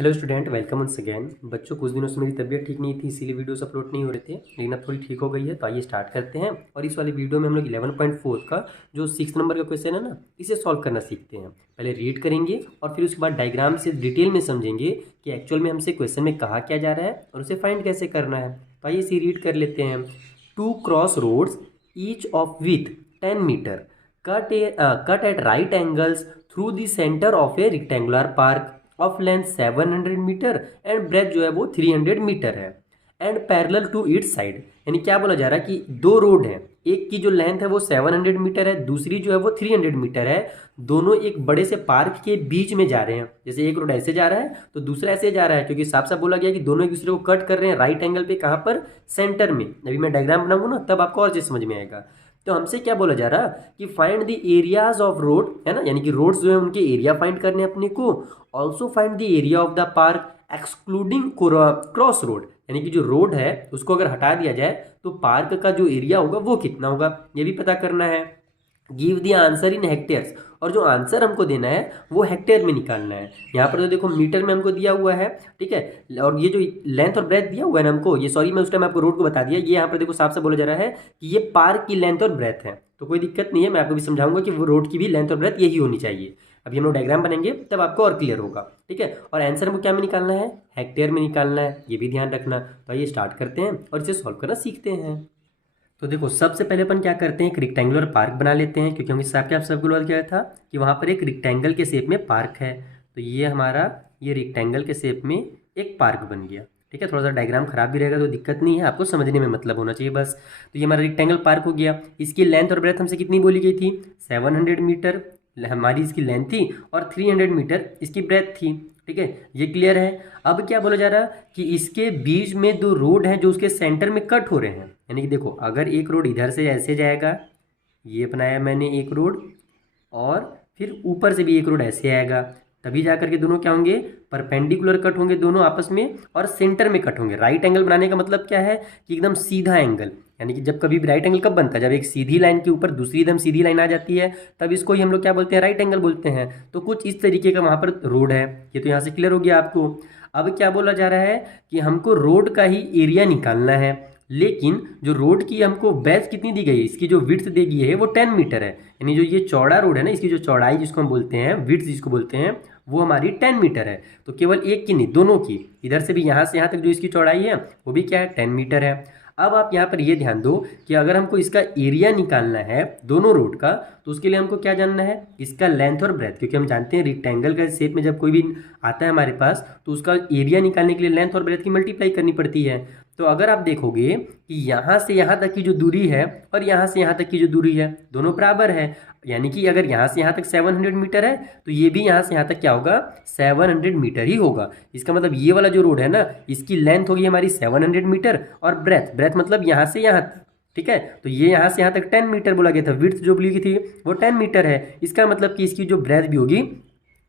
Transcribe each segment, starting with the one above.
Hello student, welcome once again. बच्चों, कुछ दिनों से मेरी तबीयत ठीक नहीं थी, इसीलिए वीडियोस अपलोड नहीं हो रहे थे, लेकिन अब थोड़ी ठीक हो गई है। तो आइए स्टार्ट करते हैं। और इस वाली वीडियो में हम लोग 11.4 का जो 6 नंबर का क्वेश्चन है ना, इसे सॉल्व करना सीखते हैं। पहले रीड करेंगे और फिर उसके बाद डायग्राम से डिटेल में समझेंगे कि एक्चुअल में हमसे क्वेश्चन में कहा क्या जा रहा है और उसे फाइंड कैसे करना है। तो आइए इसे रीड कर लेते हैं। Two cross roads each of with 10 meter cut at right angles through the center of a rectangular park of length 700 meter and breadth जो है वो 300 मीटर है and parallel to its side. यानी क्या बोला जा रहा है कि दो रोड हैं, एक की जो लेंथ है वो 700 मीटर है, दूसरी जो है वो 300 मीटर है। दोनों एक बड़े से पार्क के बीच में जा रहे हैं। जैसे एक रोड ऐसे जा रहा है तो दूसरा ऐसे जा रहा है, क्योंकि साफ साफ बोला गया कि दोनों एक दूसरे को कट कर रहे हैं राइट एंगल पे। कहाँ पर? सेंटर में। अभी मैं डायग्राम बनाऊंगा ना, तब आपको और चीज समझ में आएगा। तो हमसे क्या बोला जा रहा कि find the areas of road, है ना, यानी कि रोड्स जो है उनके एरिया फाइंड करने अपने को। Also find the area of the park excluding cross road, यानी कि जो रोड है उसको अगर हटा दिया जाए तो पार्क का जो एरिया होगा वो कितना होगा, ये भी पता करना है। Give the answer in hectares, और जो आंसर हमको देना है वो हेक्टेयर में निकालना है। यहाँ पर तो देखो मीटर में हमको दिया हुआ है, ठीक है। और ये जो लेंथ और ब्रेथ दिया हुआ है ना हमको, ये सॉरी मैं उस टाइम आपको रोड को बता दिया, ये यहाँ पर देखो साफ साफ बोला जा रहा है कि ये पार्क की लेंथ और ब्रेथ है। तो कोई दिक्कत नहीं है, मैं आपको भी समझाऊंगा कि वो रोड की भी लेंथ और ब्रेथ यही होनी चाहिए। अभी हम लोग डायग्राम बनेंगे तब आपको और क्लियर होगा, ठीक है। और आंसर हमको क्या में निकालना है? हेक्टेयर में निकालना है, ये भी ध्यान रखना। तो आइए स्टार्ट करते हैं और इसे सॉल्व करना सीखते हैं। तो देखो, सबसे पहले अपन क्या करते हैं, एक रेक्टेंगुलर पार्क बना लेते हैं, क्योंकि हमने हिसाब के आप सबको बोला क्या था कि वहाँ पर एक रेक्टेंगल के शेप में पार्क है। तो ये हमारा ये रेक्टेंगल के शेप में एक पार्क बन गया, ठीक है। थोड़ा सा डायग्राम खराब भी रहेगा तो दिक्कत नहीं है, आपको समझने में मतलब होना चाहिए बस। तो ये हमारा रेक्टेंगल पार्क हो गया। इसकी लेंथ और ब्रेथ हमसे कितनी बोली गई थी? 700 मीटर हमारी इसकी लेंथ थी और 300 मीटर इसकी ब्रेथ थी, ठीक है। ये क्लियर है। अब क्या बोला जा रहा कि इसके बीच में दो रोड हैं जो उसके सेंटर में कट हो रहे हैं। यानी कि देखो, अगर एक रोड इधर से ऐसे जाएगा, ये बनाया मैंने एक रोड, और फिर ऊपर से भी एक रोड ऐसे आएगा, तभी जा करके दोनों क्या होंगे? परपेंडिकुलर कट होंगे दोनों आपस में और सेंटर में कट होंगे। राइट एंगल बनाने का मतलब क्या है कि एकदम सीधा एंगल। यानी कि जब कभी भी राइट एंगल कब बनता है? जब एक सीधी लाइन के ऊपर दूसरी एकदम सीधी लाइन आ जाती है, तब इसको ही हम लोग क्या बोलते हैं? राइट एंगल बोलते हैं। तो कुछ इस तरीके का वहाँ पर रोड है। ये तो यहाँ से क्लियर हो गया आपको। अब क्या बोला जा रहा है कि हमको रोड का ही एरिया निकालना है, लेकिन जो रोड की हमको बेथ कितनी दी गई है, इसकी जो विड्थ दी गई है वो 10 मीटर है। यानी जो ये चौड़ा रोड है ना, इसकी जो चौड़ाई जिसको हम बोलते हैं, विड्थ जिसको बोलते हैं, वो हमारी 10 मीटर है। तो केवल एक की नहीं, दोनों की, इधर से भी यहाँ से यहाँ तक जो इसकी चौड़ाई है वो भी क्या है? 10 मीटर है। अब आप यहाँ पर ये ध्यान दो कि अगर हमको इसका एरिया निकालना है दोनों रोड का, तो उसके लिए हमको क्या जानना है? इसका लेंथ और ब्रेथ, क्योंकि हम जानते हैं रेक्टेंगल का शेप में जब कोई भी आता है हमारे पास, तो उसका एरिया निकालने के लिए लेंथ और ब्रेथ की मल्टीप्लाई करनी पड़ती है। तो अगर आप देखोगे कि यहाँ से यहाँ तक की जो दूरी है और यहाँ से यहाँ तक की जो दूरी है, दोनों बराबर है। यानी कि अगर यहाँ से यहाँ तक 700 मीटर है, तो ये भी यहाँ से यहाँ तक क्या होगा? 700 मीटर ही होगा। इसका मतलब ये वाला जो रोड है ना, इसकी लेंथ होगी हमारी 700 मीटर, और ब्रेथ, ब्रेथ मतलब यहाँ से यहाँ तक, ठीक है। तो ये यहाँ से यहाँ तक 10 मीटर बोला गया था। विड्थ जो बोली गई थी वो 10 मीटर है। इसका मतलब कि इसकी जो ब्रेथ भी होगी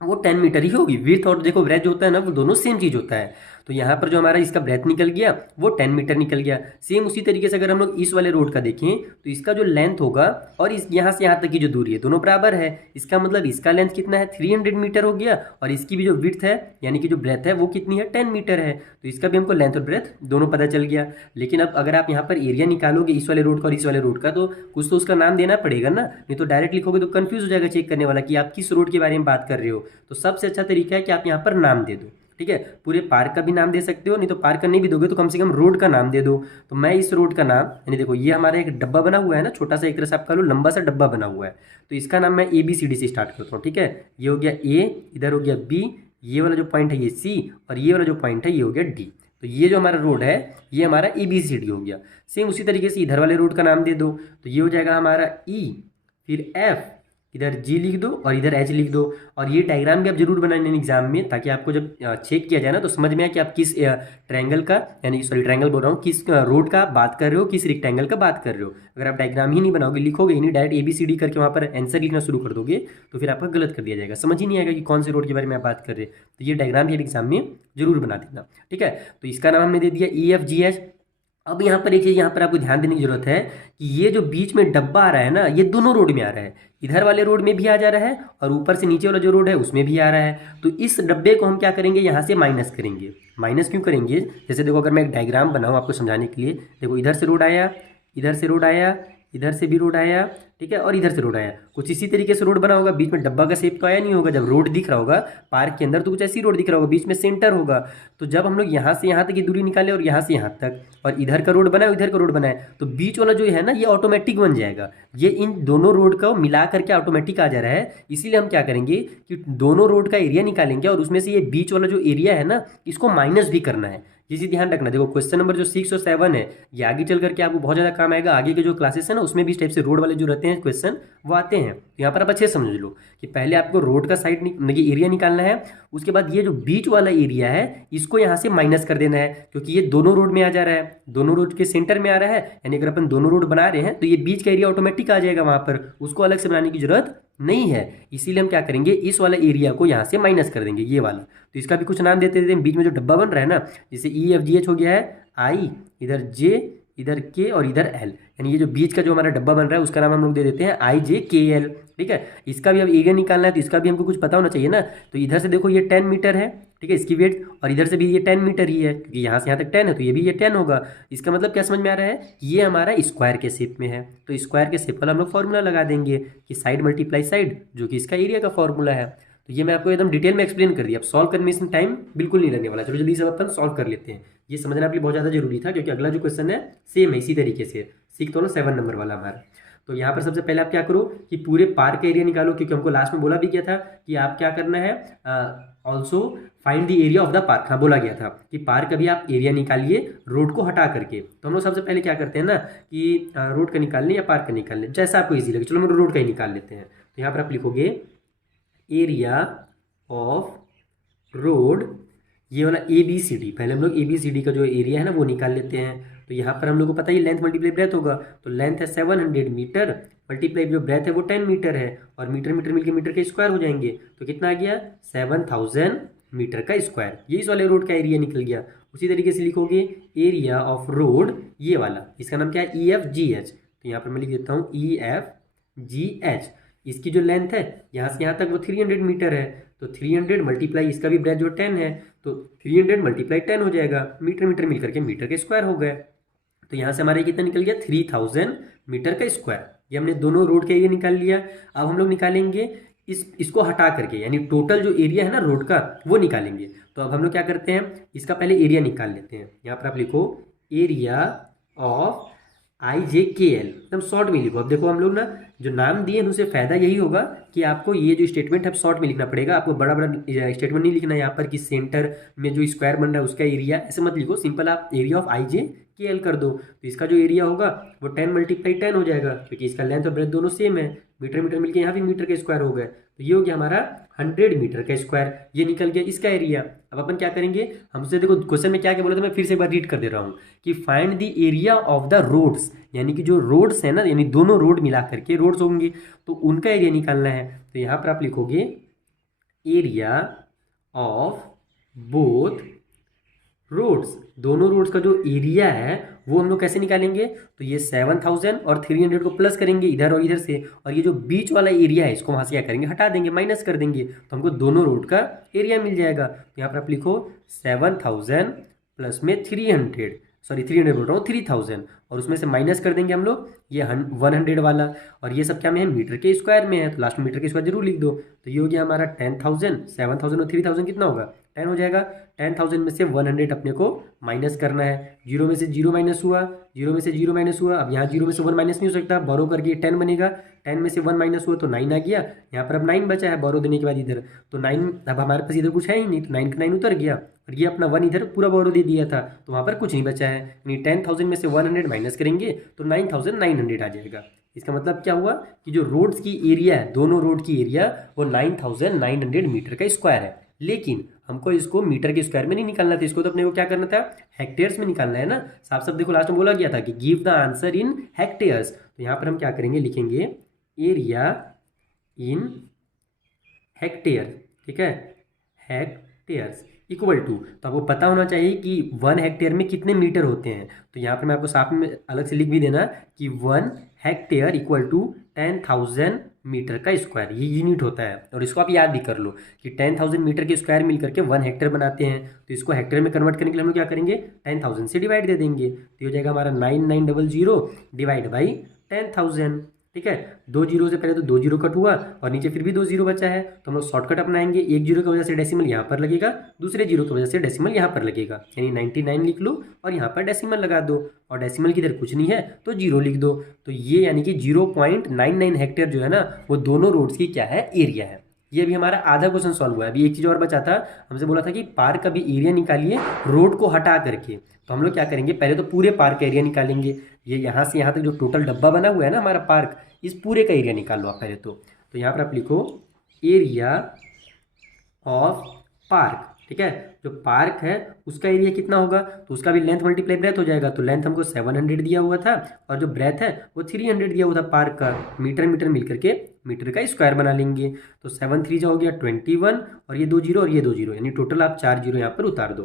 वो 10 मीटर ही होगी। विड्थ और देखो ब्रेथ जो होता है ना, वो दोनों सेम चीज होता है। तो यहाँ पर जो हमारा इसका ब्रेथ निकल गया वो 10 मीटर निकल गया। सेम उसी तरीके से अगर हम लोग इस वाले रोड का देखें, तो इसका जो लेंथ होगा और इस यहाँ से यहाँ तक की जो दूरी है, दोनों बराबर है। इसका मतलब इसका लेंथ कितना है? 300 मीटर हो गया, और इसकी भी जो विड्थ है यानी कि जो ब्रेथ है वो कितनी है? 10 मीटर है। तो इसका भी हमको लेंथ और ब्रेथ दोनों पता चल गया। लेकिन अब अगर आप यहाँ पर एरिया निकालोगे इस वाले रोड का और इस वाले रोड का, तो कुछ तो उसका नाम देना पड़ेगा ना, नहीं तो डायरेक्ट लिखोगे तो कंफ्यूज हो जाएगा चेक करने वाला कि आप किस रोड के बारे में बात कर रहे हो। तो सबसे अच्छा तरीका है कि आप यहाँ पर नाम दे दो, ठीक है। पूरे पार्क का भी नाम दे सकते हो, नहीं तो पार्क का नहीं भी दोगे तो कम से कम रोड का नाम दे दो। तो मैं इस रोड का नाम, यानी देखो ये हमारा एक डब्बा बना हुआ है ना, छोटा सा, एक तरह से आप कह लो लंबा सा डब्बा बना हुआ है। तो इसका नाम मैं ABCD से स्टार्ट करता हूँ, ठीक है। ये हो गया A, इधर हो गया B, ये वाला जो पॉइंट है ये C, और ये वाला जो पॉइंट है ये हो गया D। तो ये जो हमारा रोड है ये हमारा ABCD हो गया। सेम उसी तरीके से इधर वाले रोड का नाम दे दो, तो ये हो जाएगा हमारा E, फिर F, इधर G लिख दो और इधर H लिख दो। और ये डायग्राम भी आप जरूर बनाने एग्जाम में, ताकि आपको जब चेक किया जाए ना तो समझ में आए कि आप किस ट्रायंगल का, यानी सॉरी ट्रायंगल बोल रहा हूँ, किस रोड का बात कर रहे हो, किस रेक्टेंगल का बात कर रहे हो। अगर आप डायग्राम ही नहीं बनाओगे, लिखोगे ही नहीं, डायरेक्ट ABCD करके वहाँ पर आंसर लिखना शुरू कर दोगे, तो फिर आपका गलत कर दिया जाएगा, समझ ही नहीं आएगा कि कौन से रोड के बारे में आप बात कर रहे हैं। तो ये डायग्राम भी एग्जाम में जरूर बना देना, ठीक है। तो इसका नाम हमने दे दिया EFGH। अब यहाँ पर एक चीज़ यहाँ पर आपको ध्यान देने की जरूरत है कि ये जो बीच में डब्बा आ रहा है ना, ये दोनों रोड में आ रहा है, इधर वाले रोड में भी आ जा रहा है और ऊपर से नीचे वाला जो रोड है उसमें भी आ रहा है। तो इस डब्बे को हम क्या करेंगे, यहाँ से माइनस करेंगे। माइनस क्यों करेंगे, जैसे देखो अगर मैं एक डायग्राम बनाऊँ आपको समझाने के लिए, देखो इधर से रोड आया, इधर से रोड आया, इधर से भी रोड आया, ठीक है, और इधर से रोड आया, कुछ इसी तरीके से रोड बना होगा। बीच में डब्बा का शेप तो आया नहीं होगा, जब रोड दिख रहा होगा पार्क के अंदर तो कुछ ऐसी रोड दिख रहा होगा, बीच में सेंटर होगा। तो जब हम लोग यहाँ से यहाँ तक की दूरी निकाले और यहाँ से यहाँ तक, और इधर का रोड बनाए इधर का रोड बनाए, तो बीच वाला जो है ना ये ऑटोमेटिक बन जाएगा। ये इन दोनों रोड को मिला करके ऑटोमेटिक आ जा रहा है। इसीलिए हम क्या करेंगे कि दोनों रोड का एरिया निकालेंगे और उसमें से ये बीच वाला जो एरिया है ना इसको माइनस भी करना है। ये चीज़ ध्यान रखना। देखो क्वेश्चन नंबर जो 6 और 7 है ये आगे चल करके आपको बहुत ज़्यादा काम आएगा। आगे के जो क्लासेस है ना उसमें भी इस टाइप से रोड वाले जो रहते हैं क्वेश्चन वो आते हैं। तो यहाँ पर आप अच्छे से समझ लो कि पहले आपको रोड का साइड एरिया निकालना है, उसके बाद ये जो बीच वाला एरिया है इसको यहाँ से माइनस कर देना है, क्योंकि ये दोनों रोड में आ जा रहा है, दोनों रोड के सेंटर में आ रहा है। यानी अगर अपन दोनों रोड बना रहे हैं तो ये बीच का एरिया ऑटोमेटिक आ जाएगा वहाँ पर, उसको अलग से बनाने की जरूरत नहीं है। इसीलिए हम क्या करेंगे, इस वाला एरिया को यहाँ से माइनस कर देंगे, ये वाला। तो इसका भी कुछ नाम देते देते बीच में जो डब्बा बन रहा है ना, जैसे ई एफ जी एच हो गया है, आई, इधर जे, इधर के और इधर एल, यानी ये जो बीच का जो हमारा डब्बा बन रहा है उसका नाम हम लोग दे देते हैं आई जे के एल। ठीक है, इसका भी अब एरिया निकालना है तो इसका भी हमको कुछ पता होना चाहिए ना। तो इधर से देखो ये 10 मीटर है, ठीक है, इसकी वेट, और इधर से भी ये 10 मीटर ही है, क्योंकि यहाँ से यहाँ तक 10 है तो ये भी ये 10 होगा। इसका मतलब क्या समझ में आ रहा है, ये हमारा स्क्वायर के शेप में है, तो स्क्वायर के शेप पर हम लोग फॉर्मूला लगा देंगे कि साइड मल्टीप्लाई साइड, जो कि इसका एरिया का फॉर्मूला है। तो ये मैं आपको एकदम डिटेल में एक्सप्लेन कर दिया। अब सॉल्व करने में इसमें टाइम बिल्कुल नहीं लगने वाला। चलो जल्दी से अपन सॉल्व कर लेते हैं। ये समझना आपके लिए बहुत ज़्यादा जरूरी था, क्योंकि अगला जो क्वेश्चन है सेम है इसी तरीके से, सीख तो लो 7 नंबर वाला हमारा। तो यहाँ पर सबसे पहले आप क्या करो कि पूरे पार्क का एरिया निकालो, क्योंकि हमको लास्ट में बोला भी गया था कि आप क्या करना है, also find the area of the park. हाँ बोला गया था कि पार्क का भी आप एरिया निकालिए रोड को हटा करके। तो हम लोग सबसे पहले क्या करते हैं ना कि रोड का निकाल लें या पार्क का निकाल लें, जैसा आपको ईजी लगे। चलो हम रोड का ही निकाल लेते हैं। तो यहाँ पर आप लिखोगे एरिया ऑफ रोड, ये वाला ए बी सी डी। पहले हम लोग ए बी सी डी का जो एरिया है ना वो निकाल लेते हैं। तो यहाँ पर हम लोग को पता ही लेंथ मल्टीप्लाई ब्रेथ होगा, तो लेंथ है 700 मीटर मल्टीप्लाई जो ब्रेथ है वो 10 मीटर है, और मीटर मीटर मिलके मीटर के स्क्वायर हो जाएंगे। तो कितना आ गया, 7000 मीटर का स्क्वायर। ये इस वाले रोड का एरिया निकल गया। उसी तरीके से लिखोगे एरिया ऑफ रोड, ये वाला, इसका नाम क्या है, ई एफ जी एच। तो यहाँ पर मैं लिख देता हूँ ई एफ जी एच। इसकी जो लेंथ है यहाँ से यहाँ तक वो 300 मीटर है, तो 300 मल्टीप्लाई इसका भी ब्रेथ जो 10 है, तो 300 मल्टीप्लाई 10 हो जाएगा, मीटर मीटर मिल करके मीटर के स्क्वायर हो गए। तो यहाँ से हमारे कितना निकल गया, 3000 मीटर का स्क्वायर। ये हमने दोनों रोड का एरिया निकाल लिया। अब हम लोग निकालेंगे इसको हटा करके, यानी टोटल जो एरिया है ना रोड का वो निकालेंगे। तो अब हम लोग क्या करते हैं, इसका पहले एरिया निकाल लेते हैं। यहाँ पर आप लिखो एरिया ऑफ आई जे के एल, एकदम शॉर्ट में लिखो। अब देखो हम लोग ना जो नाम दिए हैं उसे फायदा यही होगा कि आपको ये जो स्टेटमेंट है शॉर्ट में लिखना पड़ेगा। आपको बड़ा बड़ा स्टेटमेंट नहीं लिखना है यहाँ पर कि सेंटर में जो स्क्वायर बन रहा है उसका एरिया, ऐसे मत लिखो। सिंपल आप एरिया ऑफ आई जे के एल कर दो, तो इसका जो एरिया होगा वो 10 मल्टीप्लाई 10 हो जाएगा, क्योंकि इसका लेंथ और ब्रेथ दोनों सेम है। मीटर मीटर मिलके यहाँ भी मीटर के स्क्वायर हो गए, तो ये हो गया हमारा 100 मीटर का स्क्वायर। ये निकल गया इसका एरिया। अब अपन क्या करेंगे, हमसे देखो क्वेश्चन में क्या क्या बोला था, मैं फिर से एक बार रीड कर दे रहा हूँ कि find the area of the roads, यानी कि जो रोड्स है ना, यानी दोनों रोड मिला करके रोड्स होंगे तो उनका एरिया निकालना है। तो यहाँ पर आप लिखोगे एरिया ऑफ बोथ रोड्स, दोनों रोड्स का जो एरिया है वो हम लोग कैसे निकालेंगे, तो ये 7000 और 300 को प्लस करेंगे इधर और इधर से, और ये जो बीच वाला एरिया है इसको वहाँ से क्या करेंगे, हटा देंगे, माइनस कर देंगे, तो हमको दोनों रोड का एरिया मिल जाएगा। तो यहाँ पर आप लिखो 7000 प्लस में 300, सॉरी 300 बोल रहा हूँ, 3000, और उसमें से माइनस कर देंगे हम लोग ये 100 वाला, और ये सब क्या में है, मीटर के स्क्वायर में है, तो लास्ट में मीटर के स्क्वायर जरूर लिख दो। तो ये हो गया हमारा 10,000, 7000 और 3000 कितना होगा, 10 हो जाएगा। 10,000 में से 100 अपने को माइनस करना है। जीरो में से जीरो माइनस हुआ, जीरो में से जीरो माइनस हुआ। अब यहाँ जीरो में से 1 माइनस नहीं हो सकता, बोरो करके 10 बनेगा। 10 में से 1 माइनस हुआ तो 9 आ गया। यहाँ पर अब 9 बचा है बोरो देने के बाद इधर, तो 9, अब हमारे पास इधर कुछ है ही नहीं, तो 9 का 9 उतर गया, और ये अपना 1 इधर पूरा बोरो दे दिया था, तो वहाँ पर कुछ नहीं बचा है। यानी 10,000 में से 100 माइनस करेंगे तो 9,900 आ जाएगा। इसका मतलब क्या हुआ कि जो रोड्स की एरिया है, दोनों रोड की एरिया वो 9,900 मीटर का स्क्वायर है। लेकिन हमको इसको मीटर के स्क्वायर में नहीं निकालना था, इसको तो अपने को क्या करना था, हेक्टेयर्स में निकालना है ना। साफ साफ देखो लास्ट में बोला गया था कि give the answer in hectares. तो यहाँ पर हम क्या करेंगे, लिखेंगे एरिया इन हेक्टेयर, ठीक है, हेक्टेयर। हेक्टेयर्स इक्वल टू, तो आपको पता होना चाहिए कि 1 हेक्टेयर में कितने मीटर होते हैं। तो यहाँ पर मैं आपको साथ में अलग से लिख भी देना कि 1 हेक्टेयर इक्वल टू 10,000 मीटर का स्क्वायर, ये यूनिट होता है। और इसको आप याद भी कर लो कि 10,000 मीटर के स्क्वायर मिल करके 1 हेक्टेयर बनाते हैं। तो इसको हेक्टेयर में कन्वर्ट करने के लिए हम लोग क्या करेंगे, 10,000 से डिवाइड दे देंगे। तो ये हो जाएगा हमारा 9900 डिवाइड बाई 10,000। ठीक है, 2 जीरो से पहले तो 2 जीरो कट हुआ और नीचे फिर भी 2 जीरो बचा है, तो हम लोग शॉर्टकट अपनाएंगे। एक जीरो की वजह से डेसिमल यहाँ पर लगेगा, दूसरे जीरो की वजह से डेसिमल यहाँ पर लगेगा, यानी 99 लिख लो और यहाँ पर डेसिमल लगा दो। और डेसिमल की इधर कुछ नहीं है तो जीरो लिख दो। तो ये यानी कि 0.99 हेक्टेयर जो है ना, वो दोनों रोड्स की क्या है, एरिया है। ये भी हमारा आधा क्वेश्चन सॉल्व हुआ है। अभी एक चीज़ और बचा था, हमसे बोला था कि पार्क का भी एरिया निकालिए रोड को हटा करके। तो हम लोग क्या करेंगे, पहले तो पूरे पार्क का एरिया निकालेंगे। ये यहाँ से यहाँ तक जो टोटल डब्बा बना हुआ है ना हमारा पार्क, इस पूरे का एरिया निकाल लो आप पहले तो यहाँ पर आप लिखो एरिया ऑफ पार्क। ठीक है, जो पार्क है उसका एरिया कितना होगा, तो उसका भी लेंथ मल्टीप्लाई ब्रेथ हो जाएगा। तो लेंथ हमको 700 दिया हुआ था और जो ब्रेथ है वो 300 दिया हुआ था पार्क का। मीटर मीटर मिल करके मीटर का स्क्वायर बना लेंगे। तो 7 3 हो गया 21 और ये 2 जीरो और ये 2 जीरो, यानी टोटल आप 4 जीरो यहाँ पर उतार दो।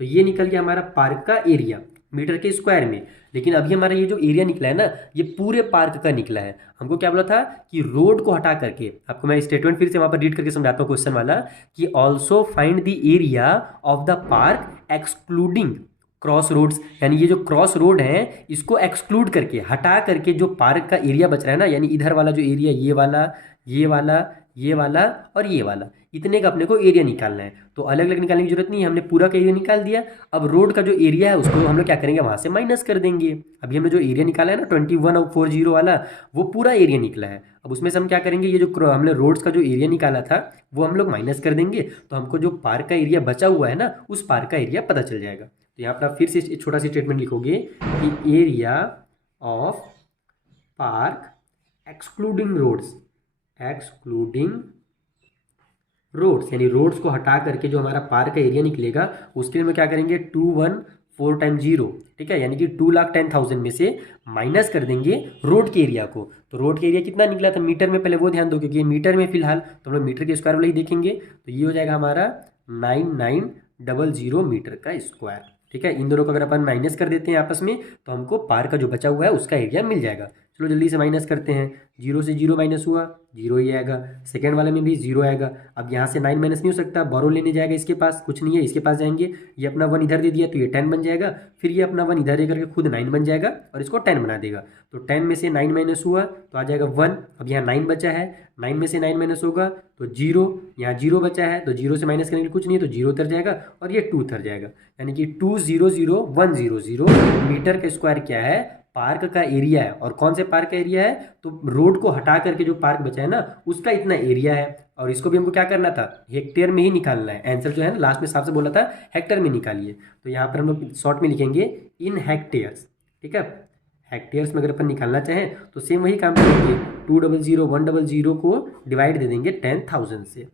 तो ये निकल गया हमारा पार्क का एरिया मीटर के स्क्वायर में। लेकिन अभी हमारा ये जो एरिया निकला है ना, ये पूरे पार्क का निकला है। हमको क्या बोला था कि रोड को हटा करके, आपको मैं स्टेटमेंट फिर से वहां पर रीड करके समझाता हूँ क्वेश्चन वाला, कि also find the area of the park excluding cross roads, यानी ये जो क्रॉस रोड है इसको एक्सक्लूड करके, हटा करके जो पार्क का एरिया बच रहा है ना, यानी इधर वाला जो एरिया, ये वाला, ये वाला, ये वाला और ये वाला, इतने का अपने को एरिया निकालना है। तो अलग अलग निकालने की जरूरत नहीं है, हमने पूरा का एरिया निकाल दिया। अब रोड का जो एरिया है उसको हम लोग क्या करेंगे, वहां से माइनस कर देंगे। अभी हमने जो एरिया निकाला है ना 2140 वाला, वो पूरा एरिया निकला है। अब उसमें से हम क्या करेंगे, ये जो हमने रोड्स का जो एरिया निकाला था वो हम लोग माइनस कर देंगे। तो हमको जो पार्क का एरिया बचा हुआ है ना, उस पार्क का एरिया पता चल जाएगा। तो यहाँ पर आप फिर से एक छोटा सी स्टेटमेंट लिखोगे कि area of park excluding roads, excluding roads, यानी रोड्स को हटा करके जो हमारा पार्क का एरिया निकलेगा उसके लिए हम क्या करेंगे 214 टाइम 0। ठीक है, यानी कि 2,10,000 में से माइनस कर देंगे रोड के एरिया को। तो रोड के एरिया कितना निकला था मीटर में, पहले वो ध्यान दो क्योंकि ये मीटर में फिलहाल, तो हम लोग मीटर के स्क्वायर वाला ही देखेंगे। तो ये हो जाएगा हमारा 9900 मीटर का स्क्वायर। ठीक है, इन दोनों को अगर अपन माइनस कर देते हैं आपस में तो हमको पार्क का जो बचा हुआ है उसका एरिया मिल जाएगा। चलो जल्दी से माइनस करते हैं। 0 से 0 माइनस हुआ, 0 ही आएगा। सेकेंड वाले में भी 0 आएगा। अब यहाँ से 9 माइनस नहीं हो सकता, बोरो लेने जाएगा, इसके पास कुछ नहीं है, इसके पास जाएंगे, ये अपना 1 इधर दे दिया तो ये 10 बन जाएगा। फिर ये अपना 1 इधर दे करके खुद 9 बन जाएगा और इसको 10 बना देगा। तो 10 में से 9 माइनस हुआ तो आ जाएगा 1। अब यहाँ 9 बचा है, 9 में से 9 माइनस होगा तो 0, यहाँ 0 बचा है तो 0 से माइनस करने के लिए कुछ नहीं है तो 0 उतर जाएगा और ये 2 उतर जाएगा। यानी कि 200,100 मीटर का स्क्वायर क्या है, पार्क का एरिया है। और कौन से पार्क का एरिया है, तो रोड को हटा करके जो पार्क बचा है ना उसका इतना एरिया है। और इसको भी हमको क्या करना था, हेक्टेयर में ही निकालना है। आंसर जो है ना लास्ट में साफ से बोला था हेक्टेयर में निकालिए। तो यहाँ पर हम लोग शॉर्ट में लिखेंगे इन हेक्टेयर्स। ठीक है, हेक्टेयर्स में अगर अपन निकालना चाहें तो सेम वही काम करेंगे, 200,100 को डिवाइड दे देंगे 10,000 से।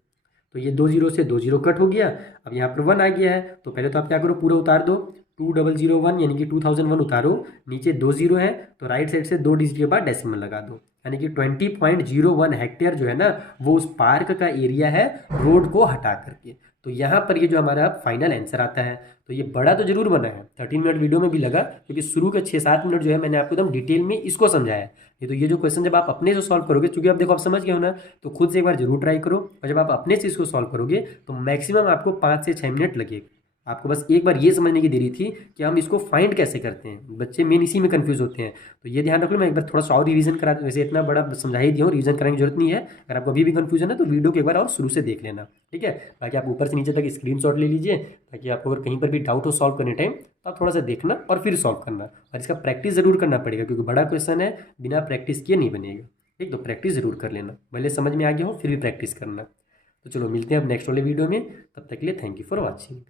तो ये 2 जीरो से 2 जीरो कट हो गया। अब यहाँ पर 1 आ गया है तो पहले तो आप क्या करो, पूरा उतार दो। 2001 यानी कि 2001 उतारो, नीचे 2 जीरो है तो राइट साइड से 2 डिजिट के बाद डेसिमल लगा दो। यानी कि 20.01 हेक्टेयर जो है ना वो उस पार्क का एरिया है रोड को हटा करके। तो यहाँ पर ये जो हमारा फाइनल आंसर आता है। तो ये बड़ा तो जरूर बना है, 13 मिनट वीडियो में भी लगा क्योंकि शुरू के 6-7 मिनट जो है मैंने आपको एकदम डिटेल में इसको समझाया है। ये तो ये जो क्वेश्चन जब आप अपने से सॉल्व करोगे, क्योंकि आप देखो आप समझ गए हो ना, तो खुद से एक बार जरूर ट्राई करो। और जब आप अपने से इसको सॉल्व करोगे तो मैक्सिमम आपको 5 से 6 मिनट लगेगा। आपको बस एक बार ये समझने की देरी थी कि हम इसको फाइंड कैसे करते हैं। बच्चे मेन इसी में कंफ्यूज होते हैं। तो ये ध्यान रख लो, मैं एक बार थोड़ा सा और रिवीजन करा, वैसे इतना बड़ा समझा ही दिया हूँ, रिवीजन कराने की जरूरत नहीं है। अगर आपको अभी भी कंफ्यूजन है तो वीडियो को एक बार और शुरू से देख लेना। ठीक है, बाकी आप ऊपर से नीचे तक स्क्रीनशॉट ले लीजिए ताकि आपको अगर कहीं पर भी डाउट हो सॉल्व करने टाइम तो आप थोड़ा सा देखना और फिर सॉल्व करना। और इसका प्रैक्टिस जरूर करना पड़ेगा क्योंकि बड़ा क्वेश्चन है, बिना प्रैक्टिस किए नहीं बनेगा। ठीक, तो प्रैक्टिस जरूर कर लेना, भले समझ में आ गया हो फिर भी प्रैक्टिस करना। तो चलो मिलते हैं अब नेक्स्ट वाले वीडियो में, तब तक के लिए थैंक यू फॉर वॉचिंग।